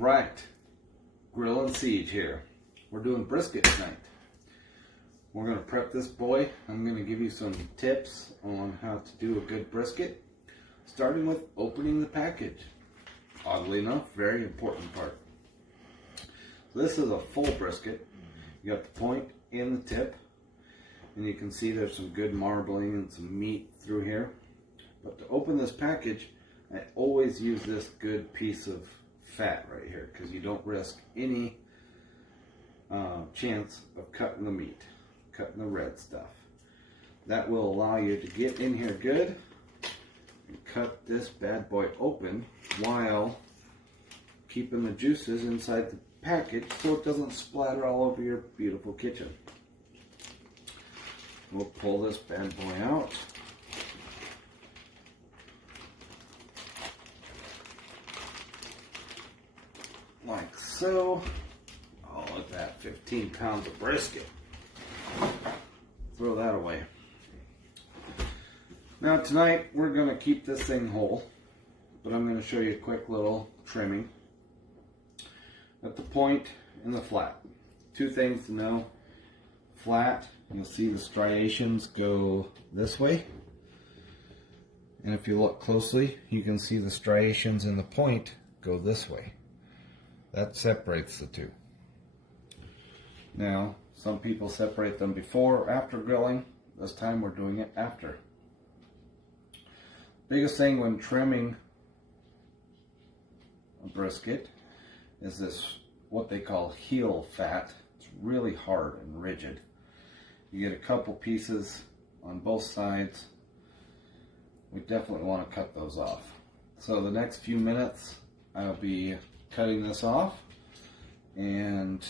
Alright, Grill and Siege here. We're doing brisket tonight. We're going to prep this boy. I'm going to give you some tips on how to do a good brisket, starting with opening the package. Oddly enough, very important part. So this is a full brisket. You got the point and the tip, and you can see there's some good marbling and some meat through here. But to open this package, I always use this good piece of fat right here because you don't risk any chance of cutting the meat, cutting the red stuff. That will allow you to get in here good and cut this bad boy open while keeping the juices inside the package so it doesn't splatter all over your beautiful kitchen. We'll pull this bad boy out. Like so. Oh, look at that, 15 pounds of brisket. Throw that away. Now tonight we're going to keep this thing whole, but I'm going to show you a quick little trimming at the point and the flat. Two things to know. Flat, you'll see the striations go this way, and if you look closely you can see the striations in the point go this way. That separates the two. Now, some people separate them before or after grilling. This time we're doing it after. Biggest thing when trimming a brisket is this, what they call heel fat. It's really hard and rigid. You get a couple pieces on both sides. We definitely want to cut those off. So the next few minutes I'll be cutting this off, and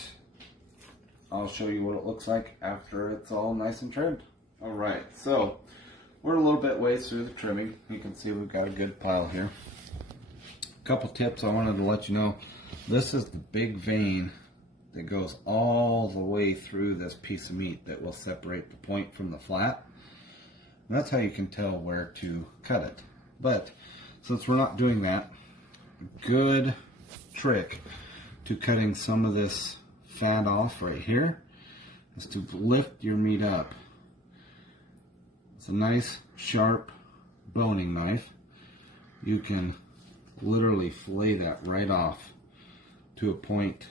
I'll show you what it looks like after it's all nice and trimmed. Alright, so we're a little bit ways through the trimming. You can see we've got a good pile here. A couple tips I wanted to let you know. This is the big vein that goes all the way through this piece of meat that will separate the point from the flat. And that's how you can tell where to cut it. But since we're not doing that, a good trick to cutting some of this fat off right here is to lift your meat up. It's a nice sharp boning knife. You can literally fillet that right off to a point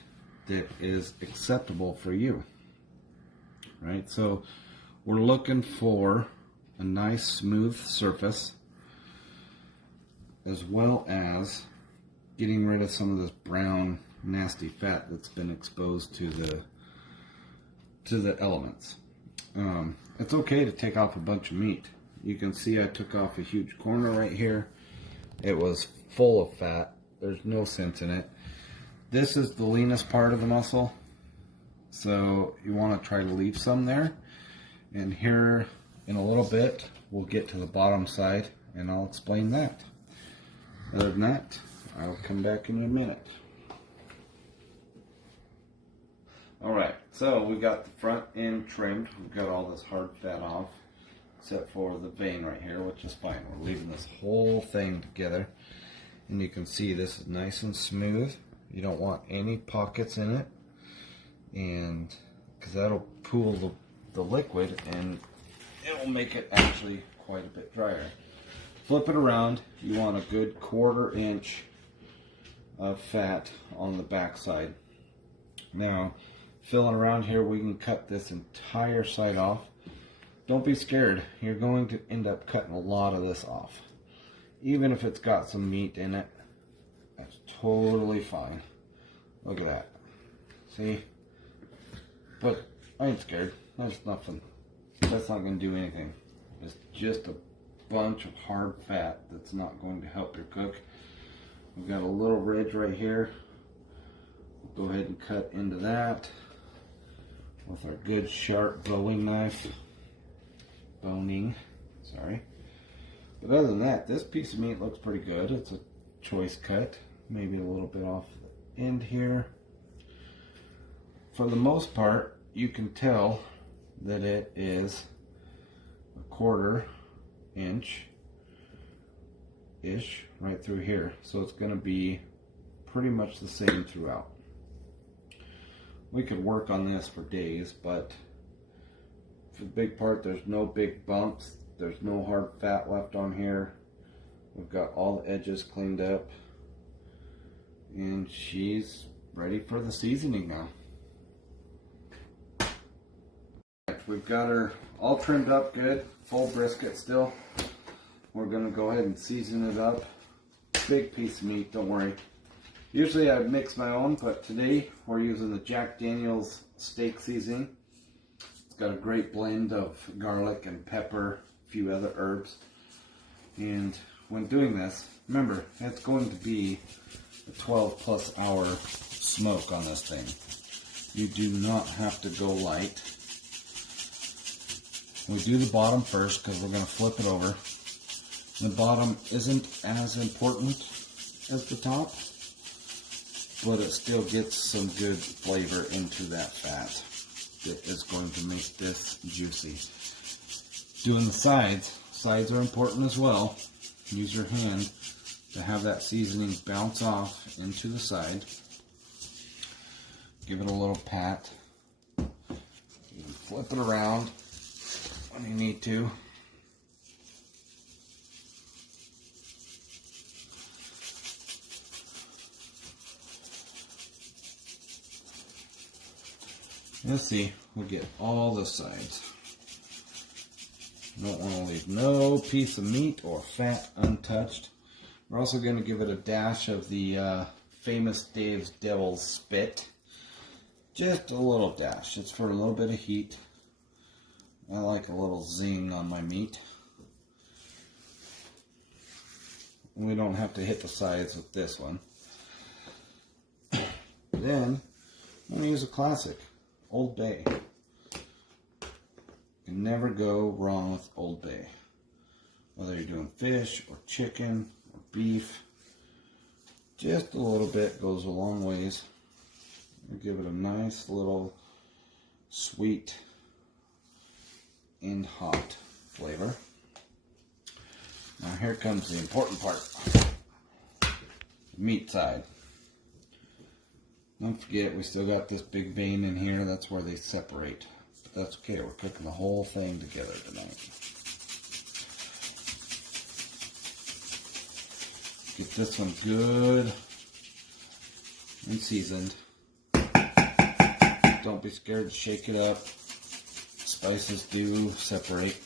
that is acceptable for you. Right, so we're looking for a nice smooth surface, as well as getting rid of some of this brown nasty fat that's been exposed to the elements. It's okay to take off a bunch of meat. You can see I took off a huge corner right here. It was full of fat. There's no sense in it. This is the leanest part of the muscle, so you want to try to leave some there. And here in a little bit we'll get to the bottom side and I'll explain that. Other than that, I'll come back in a minute. Alright, so we got the front end trimmed. We've got all this hard fat off, except for the vein right here, which is fine. We're leaving this whole thing together. And you can see this is nice and smooth. You don't want any pockets in it, and because that'll pool the liquid and it will make it actually quite a bit drier. Flip it around. You want a good 1/4 inch of fat on the back side. Now, filling around here, we can cut this entire side off. Don't be scared. You're going to end up cutting a lot of this off. Even if it's got some meat in it, that's totally fine. Look at that. See? But I ain't scared. There's nothing. That's not going to do anything. It's just a bunch of hard fat that's not going to help your cook. We've got a little ridge right here. We'll go ahead and cut into that with our good sharp boning knife. Sorry. But other than that, this piece of meat looks pretty good. It's a choice cut. Maybe a little bit off the end here. For the most part, you can tell that it is a 1/4 inch ish right through here. So it's going to be pretty much the same throughout. We could work on this for days, but for the big part, there's no big bumps. There's no hard fat left on here. We've got all the edges cleaned up. And she's ready for the seasoning now. We've got her all trimmed up good, full brisket still. We're going to go ahead and season it up. Big piece of meat, don't worry. Usually I mix my own, but today we're using the Jack Daniel's steak seasoning. It's got a great blend of garlic and pepper, a few other herbs. And when doing this, remember, it's going to be a 12+ hour smoke on this thing. You do not have to go light. We do the bottom first because we're going to flip it over. The bottom isn't as important as the top, but it still gets some good flavor into that fat that is going to make this juicy. Doing the sides are important as well. Use your hand to have that seasoning bounce off into the side. Give it a little pat. You can flip it around when you need to. Let's see, we'll get all the sides. Don't want to leave no piece of meat or fat untouched. We're also going to give it a dash of the famous Dave's Devil's Spit. Just a little dash. It's for a little bit of heat. I like a little zing on my meat. We don't have to hit the sides with this one. Then, I'm going to use a classic, Old Bay. You can never go wrong with Old Bay. Whether you're doing fish or chicken or beef, just a little bit goes a long ways. Give it a nice little sweet and hot flavor. Now here comes the important part. The meat side. Don't forget, we still got this big vein in here. That's where they separate. But that's okay. We're cooking the whole thing together tonight. Get this one good and seasoned. Don't be scared to shake it up. Spices do separate.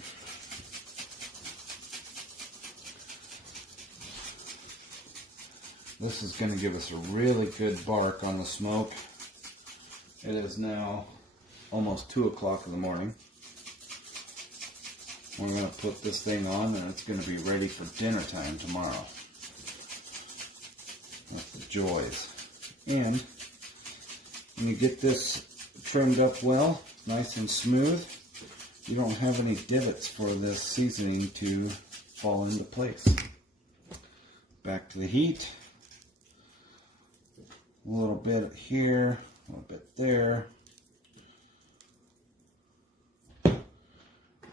This is going to give us a really good bark on the smoke. It is now almost 2 o'clock in the morning. We're going to put this thing on and it's going to be ready for dinner time tomorrow. That's the joys. And when you get this trimmed up well, nice and smooth, you don't have any divots for this seasoning to fall into place. Back to the heat. A little bit here, a little bit there.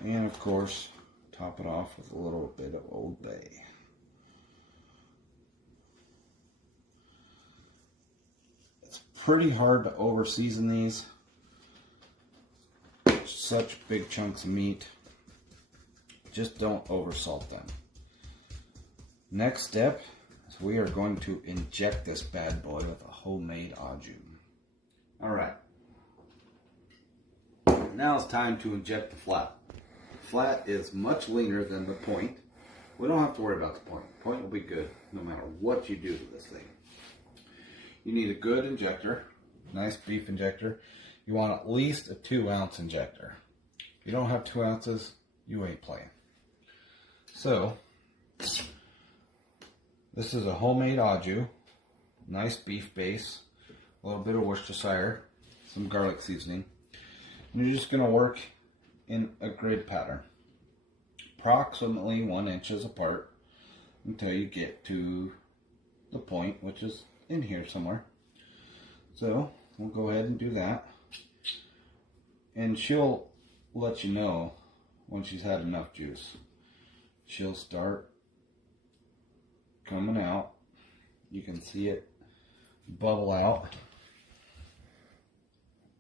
And of course, top it off with a little bit of Old Bay. It's pretty hard to over season these. Such big chunks of meat. Just don't over salt them. Next step is we are going to inject this bad boy with a homemade au jus. Alright. Now it's time to inject the flat. The flat is much leaner than the point. We don't have to worry about the point. The point will be good no matter what you do to this thing. You need a good injector. Nice beef injector. You want at least a 2-ounce injector. If you don't have 2 ounces, you ain't playing. So, this is a homemade au jus. Nice beef base. A little bit of Worcestershire. Some garlic seasoning. And you're just going to work in a grid pattern. Approximately 1 inch apart until you get to the point, which is in here somewhere. So, we'll go ahead and do that. And she'll let you know when she's had enough juice. She'll start coming out. You can see it bubble out.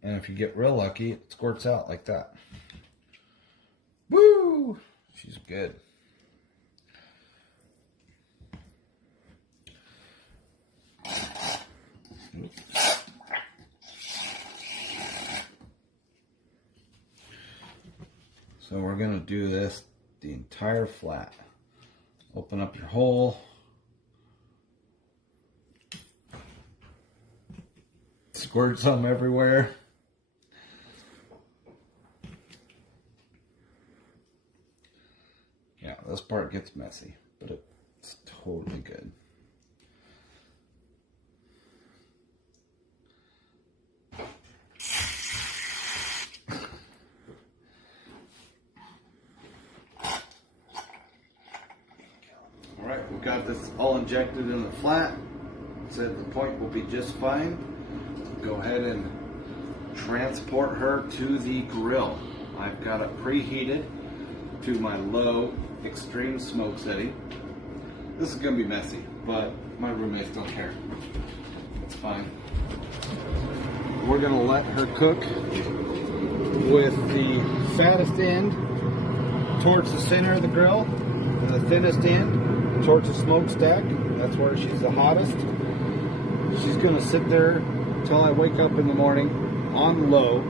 And if you get real lucky, it squirts out like that. Woo! She's good. So we're going to do this the entire flat. Open up your hole. Squirt some everywhere. Yeah, this part gets messy, but it's totally good. Alright, we've got this all injected in the flat. Said the point will be just fine. Go ahead and transport her to the grill. I've got it preheated to my low extreme smoke setting. This is going to be messy, but my roommates don't care. It's fine. We're going to let her cook with the fattest end towards the center of the grill and the thinnest end towards the smokestack. That's where she's the hottest. She's going to sit there until I wake up in the morning on low,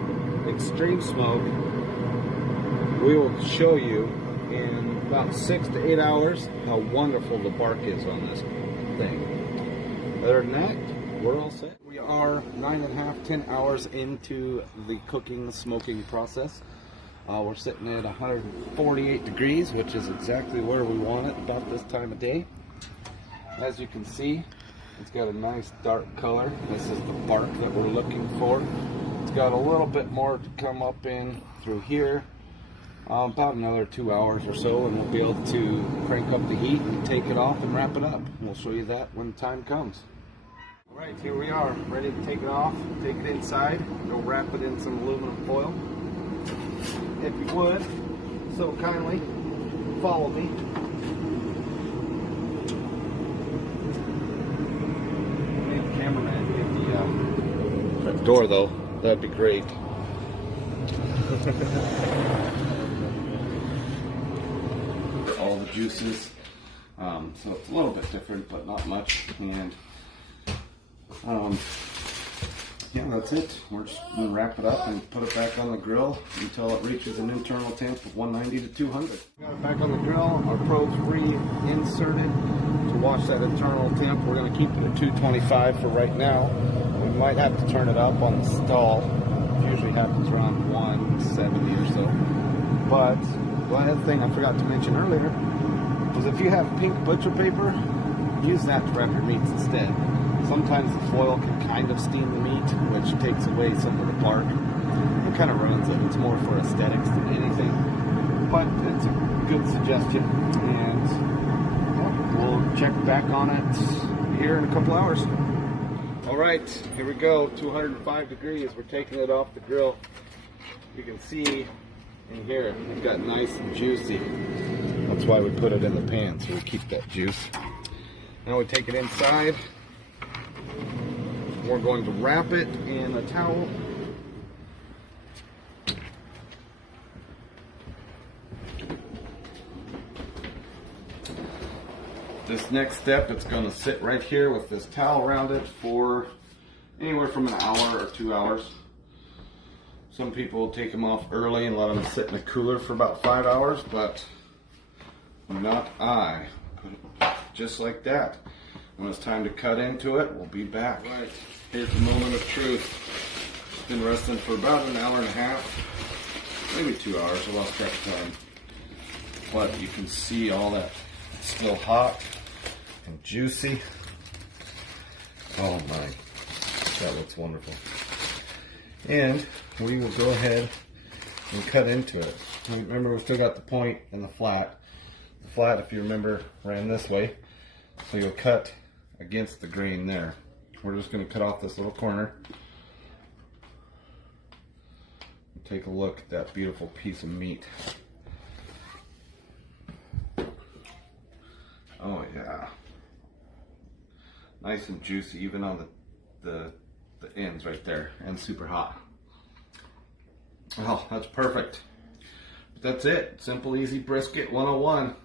extreme smoke. We will show you in about 6 to 8 hours how wonderful the bark is on this thing. Other than that, we're all set. We are 9.5, 10 hours into the cooking, smoking process. We're sitting at 148 degrees, which is exactly where we want it about this time of day. As you can see, it's got a nice dark color. This is the bark that we're looking for. It's got a little bit more to come up in through here. About another 2 hours or so, and we'll be able to crank up the heat and take it off and wrap it up. We'll show you that when the time comes. All right, here we are, ready to take it off, take it inside, go wrap it in some aluminum foil. If you would, so kindly, follow me. Maybe the cameraman get the door though, that'd be great. All the juices, so it's a little bit different, but not much. And yeah, that's it. We're just going to wrap it up and put it back on the grill until it reaches an internal temp of 190 to 200. We got it back on the grill. Our probe's re-inserted to watch that internal temp. We're going to keep it at 225 for right now. We might have to turn it up on the stall. It usually happens around 170 or so. But one other thing I forgot to mention earlier was if you have pink butcher paper, use that to wrap your meats instead. Sometimes the foil can kind of steam the meat, which takes away some of the bark. It kind of ruins it. It's more for aesthetics than anything. But it's a good suggestion. And yeah, we'll check back on it here in a couple hours. Alright, here we go. 205 degrees. We're taking it off the grill. You can see in here, it got nice and juicy. That's why we put it in the pan, so we keep that juice. Now we take it inside. We're going to wrap it in a towel. This next step, it's going to sit right here with this towel around it for anywhere from an hour or 2 hours. Some people will take them off early and let them sit in the cooler for about 5 hours, but not I. Put it just like that. When it's time to cut into it, we'll be back. Right, here's the moment of truth. It's been resting for about an hour and a half, maybe 2 hours. I lost track of time. But you can see all that. It's still hot and juicy. Oh my, that looks wonderful. And we will go ahead and cut into it. Remember, we still got the point and the flat. The flat, if you remember, ran this way. So you'll cut against the grain there. We're just going to cut off this little corner. Take a look at that beautiful piece of meat. Oh yeah. Nice and juicy, even on the the ends right there, and super hot. Oh, that's perfect. But that's it. Simple, easy brisket 101.